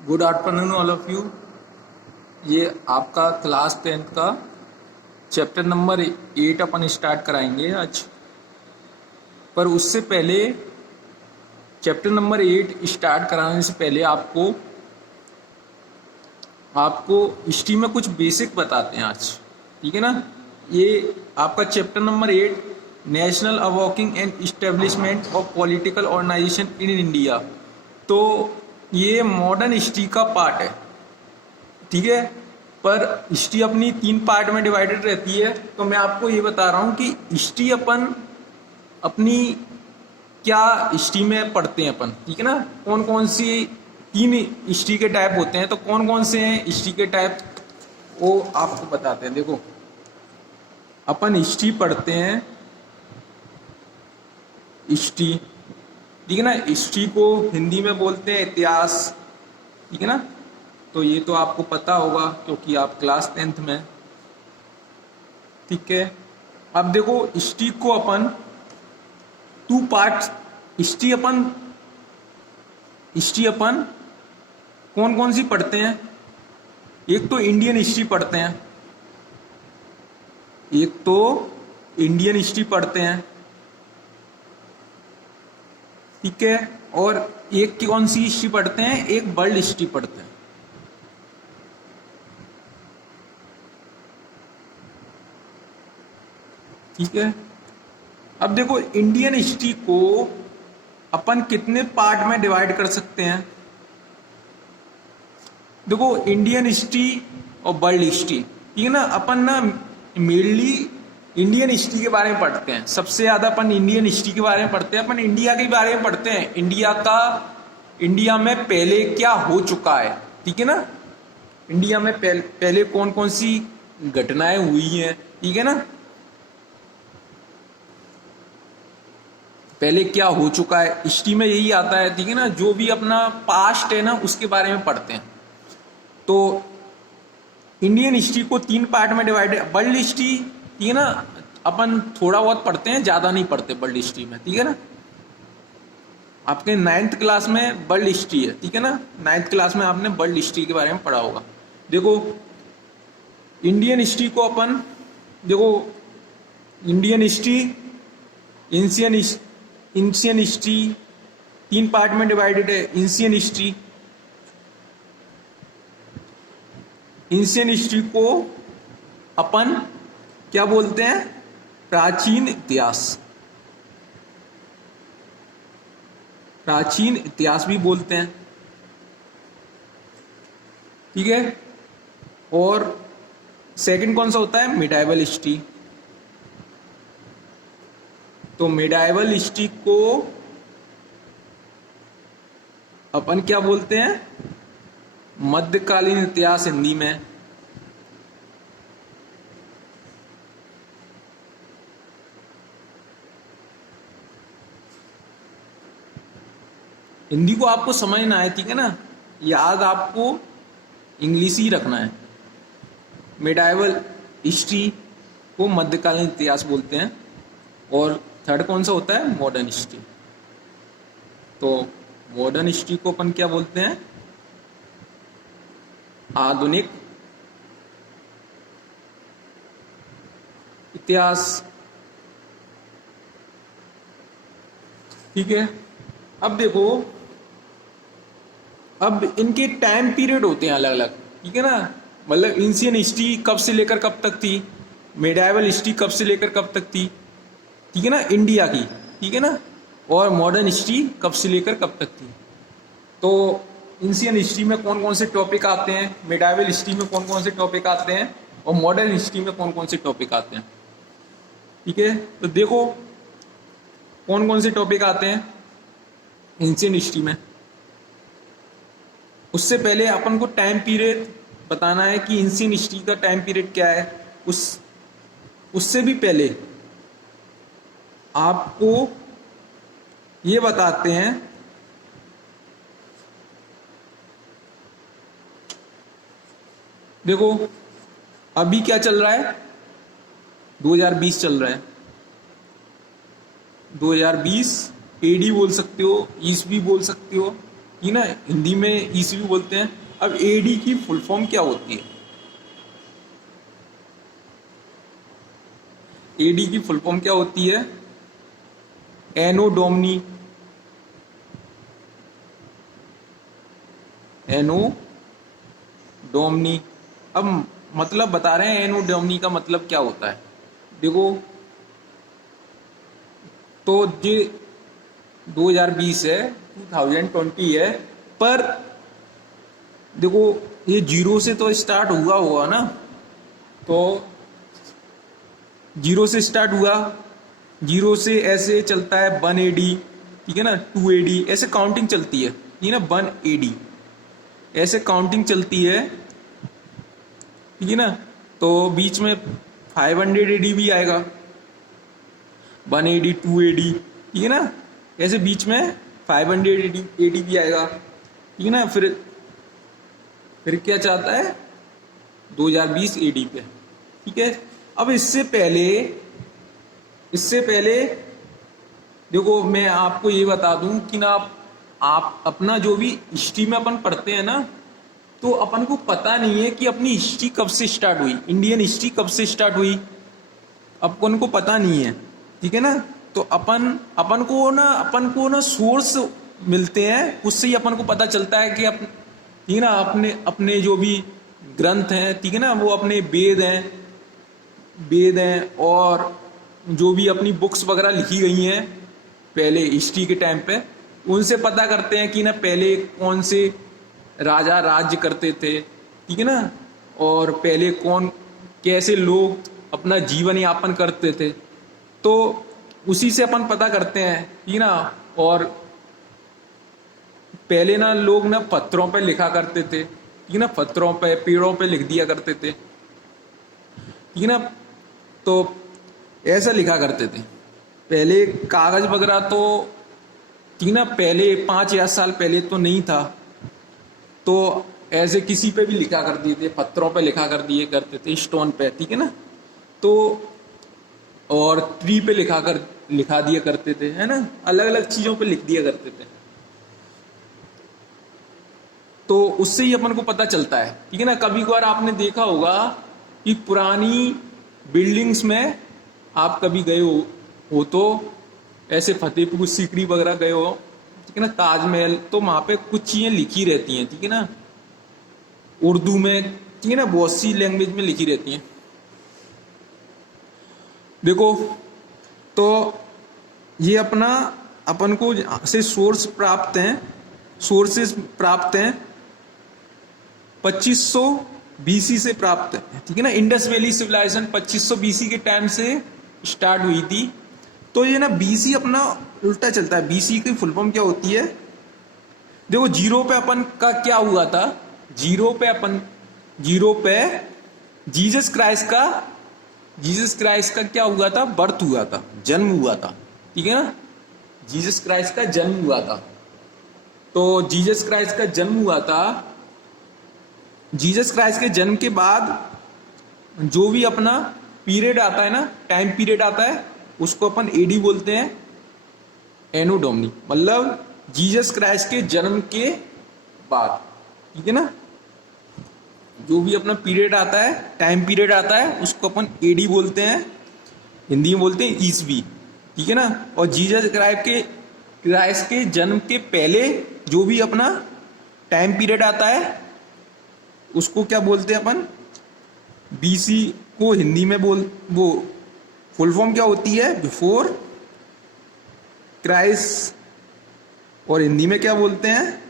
Good afternoon all of you. ये आपका class 10th का चैप्टर नंबर 8 अपन स्टार्ट कराएंगे आज। पर उससे पहले चैप्टर नंबर 8 स्टार्ट कराने से पहले आपको हिस्ट्री में कुछ बेसिक बताते हैं आज, ठीक है ना। ये आपका chapter number 8 national awakening and establishment of political organisation in India. तो ये मॉडर्न हिस्ट्री का पार्ट है, ठीक है। पर हिस्ट्री अपनी 3 पार्ट में डिवाइडेड रहती है। तो मैं आपको ये बता रहा हूँ कि हिस्ट्री अपन अपनी क्या हिस्ट्री में पढ़ते हैं अपन, ठीक है ना। कौन कौन सी 3 हिस्ट्री के टाइप होते हैं, तो कौन कौन से हैं हिस्ट्री के टाइप वो आपको बताते हैं। देखो, अपन हिस्ट्री पढ़ते हैं, हिस्ट्री, ठीक है ना। हिस्ट्री को हिंदी में बोलते हैं इतिहास, ठीक है ना। तो ये तो आपको पता होगा क्योंकि आप क्लास 10th में, ठीक है। अब देखो, हिस्ट्री को अपन 2 पार्ट, हिस्ट्री अपन कौन कौन सी पढ़ते हैं। एक तो इंडियन हिस्ट्री पढ़ते हैं, ठीक है। और एक कौन सी हिस्ट्री पढ़ते हैं, एक वर्ल्ड हिस्ट्री पढ़ते हैं, ठीक है। अब देखो, इंडियन हिस्ट्री को अपन कितने पार्ट में डिवाइड कर सकते हैं। देखो, इंडियन हिस्ट्री और वर्ल्ड हिस्ट्री, ठीक है ना। अपन ना मेनली इंडियन हिस्ट्री के बारे में पढ़ते हैं, सबसे ज्यादा अपन इंडियन हिस्ट्री के बारे में पढ़ते हैं। अपन इंडिया के बारे में पढ़ते हैं, इंडिया में पहले क्या हो चुका है, ठीक है ना। इंडिया में पहले कौन कौन सी घटनाएं हुई हैं, ठीक है ना। पहले क्या हो चुका है, हिस्ट्री में यही आता है, ठीक है ना। जो भी अपना पास्ट है ना, उसके बारे में पढ़ते हैं। तो इंडियन हिस्ट्री को 3 पार्ट में डिवाइड है। वर्ल्ड हिस्ट्री, ठीक है ना, अपन थोड़ा बहुत पढ़ते हैं, ज्यादा नहीं पढ़ते वर्ल्ड हिस्ट्री में, ठीक है ना। आपके 9th क्लास में वर्ल्ड हिस्ट्री है, ठीक है ना। 9th क्लास में आपने वर्ल्ड हिस्ट्री के बारे में पढ़ा होगा। देखो, इंडियन हिस्ट्री को अपन, देखो, Indian history, ancient history 3 part में डिवाइडेड है। एंशियंट हिस्ट्री को अपन क्या बोलते हैं, प्राचीन इतिहास भी बोलते हैं, ठीक है। और सेकंड कौन सा होता है, मिडाइवल हिस्ट्री। तो मिडाइवल हिस्ट्री को अपन क्या बोलते हैं, मध्यकालीन इतिहास हिंदी में। हिंदी को आपको समझना है, ठीक है ना। याद आपको इंग्लिश ही रखना है। मिडाइवल हिस्ट्री को मध्यकालीन इतिहास बोलते हैं। और थर्ड कौन सा होता है, मॉडर्न हिस्ट्री। तो मॉडर्न हिस्ट्री को अपन क्या बोलते हैं, आधुनिक इतिहास, ठीक है। अब देखो, अब इनके टाइम पीरियड होते हैं अलग अलग, ठीक है ना। मतलब एंशियंट हिस्ट्री कब से लेकर कब तक थी, मिडाइवल हिस्ट्री कब से लेकर कब तक थी, ठीक है ना, इंडिया की, ठीक है ना। और मॉडर्न हिस्ट्री कब से लेकर कब तक थी। तो एंशियंट हिस्ट्री में कौन कौन से टॉपिक आते हैं, मिडाइवल हिस्ट्री में कौन कौन से टॉपिक आते हैं, और मॉडर्न हिस्ट्री में कौन कौन से टॉपिक आते हैं, ठीक है। तो देखो, कौन कौन से टॉपिक आते हैं एंशियंट हिस्ट्री में। उससे पहले अपन को टाइम पीरियड बताना है कि एंशियंट हिस्ट्री का टाइम पीरियड क्या है। उससे भी पहले आपको ये बताते हैं, देखो अभी क्या चल रहा है, 2020 चल रहा है। 2020 एडी बोल सकते हो, ईस्वी बोल सकते हो, ये ना हिंदी में ईस्वी बोलते हैं। अब एडी की फुल फॉर्म क्या होती है? एडी की फुल फॉर्म क्या होती है? एनो डोमनी, एनो डोमनी। अब मतलब बता रहे हैं एनो डोमनी का मतलब क्या होता है। देखो, तो ये 2020 है, 2020 है, पर देखो ये जीरो से तो स्टार्ट हुआ हुआ ना, तो जीरो से स्टार्ट हुआ, जीरो से ऐसे चलता है 1 AD, ठीक है ना, 2 AD, ऐसे काउंटिंग चलती है, ठीक है ना, 1 AD ऐसे काउंटिंग चलती है, ठीक है ना। तो बीच में 500 AD भी आएगा, 1 AD, 2 AD, ठीक है ना, ऐसे बीच में 500 AD भी आएगा, ठीक है ना। फिर क्या चाहता है? 2020 AD पे, ठीक है। अब इससे पहले देखो मैं आपको ये बता दूं कि ना आप अपना जो भी हिस्ट्री में अपन पढ़ते हैं ना, तो अपन को पता नहीं है कि अपनी हिस्ट्री कब से स्टार्ट हुई, इंडियन हिस्ट्री कब से स्टार्ट हुई, अपन को पता नहीं है, ठीक है ना। तो अपन को ना सोर्स मिलते हैं, उससे ही अपन को पता चलता है कि ठीक है ना, अपने जो भी ग्रंथ हैं, ठीक है ना, वो अपने वेद हैं और जो भी अपनी बुक्स वगैरह लिखी गई हैं पहले हिस्ट्री के टाइम पे, उनसे पता करते हैं कि ना पहले कौन से राजा राज्य करते थे, ठीक है ना, और पहले कैसे लोग अपना जीवन यापन करते थे, तो उसी से अपन पता करते हैं, ठीक है ना। और पहले ना लोग ना पत्थरों पे लिखा करते थे, ठीक है ना, पत्थरों पे पेड़ों पे लिख दिया करते थे, ठीक है ना। तो ऐसा लिखा करते थे पहले, कागज वगैरह तो ठीक है ना, पहले 5 या 7 साल पहले तो नहीं था, तो ऐसे किसी पे भी लिखा कर दिए थे, पत्थरों पे लिखा कर दिए करते थे, स्टोन पे, ठीक है ना। तो और ट्री पे लिखा दिया करते थे, है ना, अलग अलग चीजों पे लिख दिया करते थे, तो उससे ही अपन को पता चलता है, ठीक है ना। कभी कभार आपने देखा होगा कि पुरानी बिल्डिंग्स में आप कभी गए हो तो ऐसे फतेहपुर सीकरी वगैरह गए हो, ठीक है ना, ताजमहल, तो वहां पे कुछ चीजें लिखी रहती हैं, ठीक है ना, उर्दू में, ठीक है ना, बहुत सी लैंग्वेज में लिखी रहती हैं। देखो, तो ये अपन को से सोर्सेस प्राप्त हैं 2500 BC से प्राप्त है, ठीक है ना। इंडस वैली सिविलाइजेशन 2500 BC के टाइम से स्टार्ट हुई थी। तो ये ना BC अपना उल्टा चलता है। BC की फुल फॉर्म क्या होती है? देखो, जीरो पे अपन का क्या हुआ था, जीरो पे जीसस क्राइस्ट का क्या हुआ था? बर्थ हुआ था, जन्म हुआ था, ठीक है ना, जीसस क्राइस्ट का जन्म हुआ था। तो जीसस क्राइस्ट का जन्म हुआ था, जीसस क्राइस्ट के जन्म के बाद जो भी अपना पीरियड आता है ना, टाइम पीरियड आता है, उसको अपन एडी बोलते हैं, एनो डोमनी, मतलब जीसस क्राइस्ट के जन्म के बाद, ठीक है ना। जो भी अपना पीरियड आता है, टाइम पीरियड आता है, उसको अपन एडी बोलते हैं, हिंदी में बोलते हैं ईसवी, ठीक है ना। और जीसस क्राइस्ट के जन्म के पहले जो भी अपना टाइम पीरियड आता है, उसको क्या बोलते हैं अपन? BC को हिंदी में वो फुल फॉर्म क्या होती है? बिफोर क्राइस्ट, और हिंदी में क्या बोलते हैं?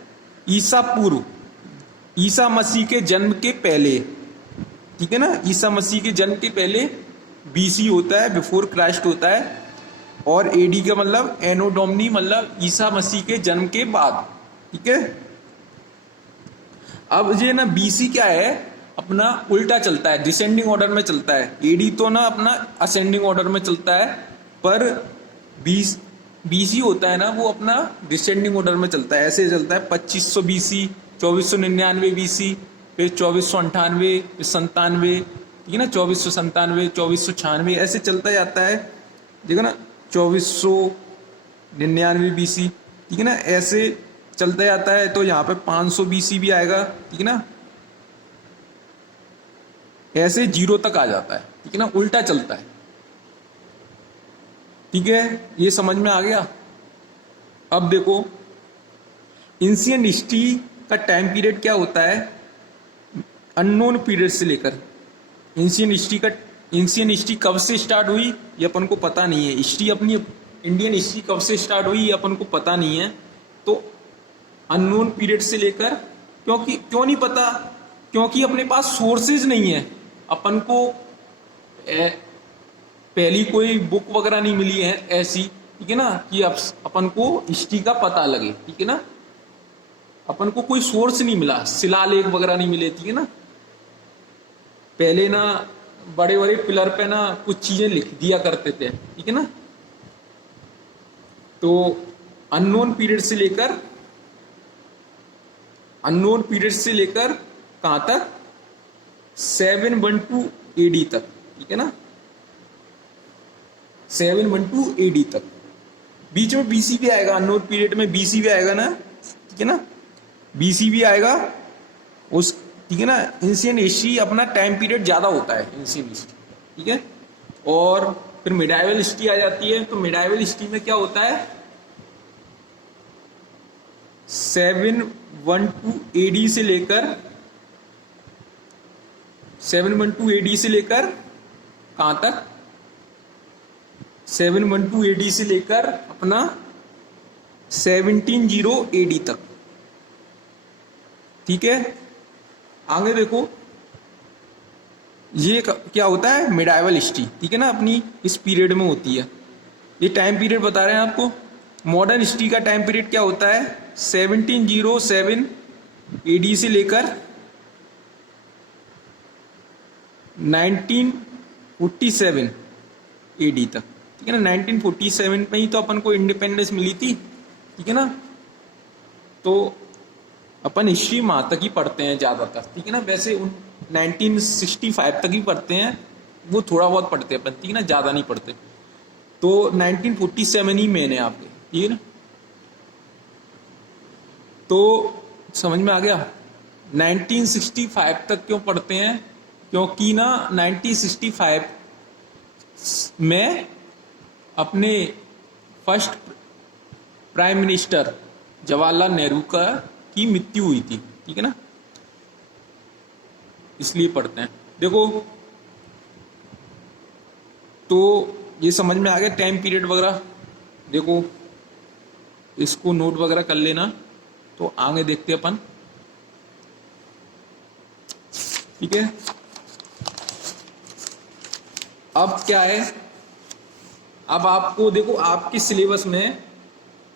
ईसा पूर्व, ईसा मसीह के जन्म के पहले, ठीक है ना, ईसा मसीह के जन्म के पहले BC होता है, बिफोर क्राइस्ट होता है, और AD का मतलब एनो डोमनी, मतलब ईसा मसीह के जन्म के बाद, ठीक है। अब ये ना BC क्या है, अपना उल्टा चलता है, डिसेंडिंग ऑर्डर में चलता है। AD तो ना अपना असेंडिंग ऑर्डर में चलता है, पर BC होता है ना, वो अपना डिसेंडिंग ऑर्डर में चलता है, ऐसे चलता है 2500 BC, 2499 BC, फिर 2498, फिर 97, ठीक है ना, 2497, 2496, ऐसे चलता जाता है, ठीक है ना, 2499 BC, ठीक है ना, ऐसे चलता जाता है तो यहाँ पे 500 BC भी आएगा, ठीक है ना, ऐसे 0 तक आ जाता है, ठीक है ना, उल्टा चलता है। ठीक है, ये समझ में आ गया। अब देखो एंशिएंट हिस्ट्री का टाइम पीरियड क्या होता है, अननोन पीरियड से लेकर एंशिएंट हिस्ट्री कब से स्टार्ट हुई ये अपन को पता नहीं है। हिस्ट्री अपनी इंडियन हिस्ट्री कब से स्टार्ट हुई ये अपन को पता नहीं है। तो अननोन पीरियड से लेकर, क्यों नहीं पता, क्योंकि अपने पास सोर्सेज नहीं है। अपन को पहली कोई बुक वगैरह नहीं मिली है ऐसी, ठीक है ना, कि अपन को हिस्ट्री का पता लगे, ठीक है ना। अपन को कोई सोर्स नहीं मिला, शिलालेख वगैरह नहीं मिले, ठीक है ना। पहले ना बड़े बड़े पिलर पे ना कुछ चीजें लिख दिया करते थे, ठीक है ना। तो अननोन पीरियड से लेकर कहां तक, 712 AD तक, ठीक है ना, 712 AD तक। बीच में BC भी आएगा, अननोन पीरियड में BC भी आएगा ना, ठीक है ना, BC भी आएगा उस, ठीक है ना। एंशिएंट हिस्ट्री अपना टाइम पीरियड ज्यादा होता है एंशिएंट हिस्ट्री, ठीक है। और फिर मिडाइवल हिस्ट्री आ जाती है। तो मिडाइवल हिस्ट्री में क्या होता है, 712 AD से लेकर कहां तक, 712 AD से लेकर अपना 1700 AD तक, ठीक है। आगे देखो ये क्या होता है, मिडाइवल हिस्ट्री, ठीक है ना, अपनी इस पीरियड में होती है। ये टाइम पीरियड बता रहे हैं आपको। मॉडर्न हिस्ट्री का टाइम पीरियड क्या होता है, 1707 AD से लेकर 1947 AD तक, ठीक है ना। 1947 में ही तो अपन को इंडिपेंडेंस मिली थी, ठीक है ना। तो अपन हिस्ट्री वहां तक ही पढ़ते हैं ज्यादातर, ठीक है ना। वैसे 1965 तक ही पढ़ते हैं, वो थोड़ा बहुत पढ़ते हैं अपन, ठीक है ना, ज्यादा नहीं पढ़ते। तो 1947 ही मेन है आपके, ठीक है ना। तो समझ में आ गया। 1965 तक क्यों पढ़ते हैं, क्योंकि ना 1965 में अपने first prime minister Jawaharlal Nehru की मृत्यु हुई थी, ठीक है ना, इसलिए पढ़ते हैं। देखो तो ये समझ में आ गया टाइम पीरियड वगैरह। देखो इसको नोट वगैरह कर लेना। तो आगे देखते अपन, ठीक है। अब क्या है, अब आपको देखो आपके सिलेबस में,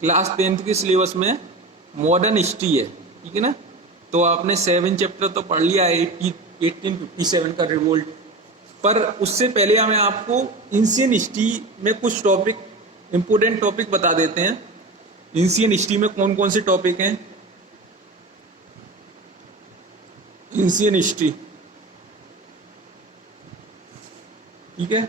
क्लास 10th के सिलेबस में मॉडर्न हिस्ट्री है, ठीक है ना। तो आपने 7 चैप्टर तो पढ़ लिया है, 1857 का रिवोल्ट। पर उससे पहले हमें आपको एंशिएंट हिस्ट्री में कुछ टॉपिक, इंपोर्टेंट टॉपिक बता देते हैं। एंशिएंट हिस्ट्री में कौन कौन से टॉपिक हैं। एंशिएंट हिस्ट्री, ठीक है।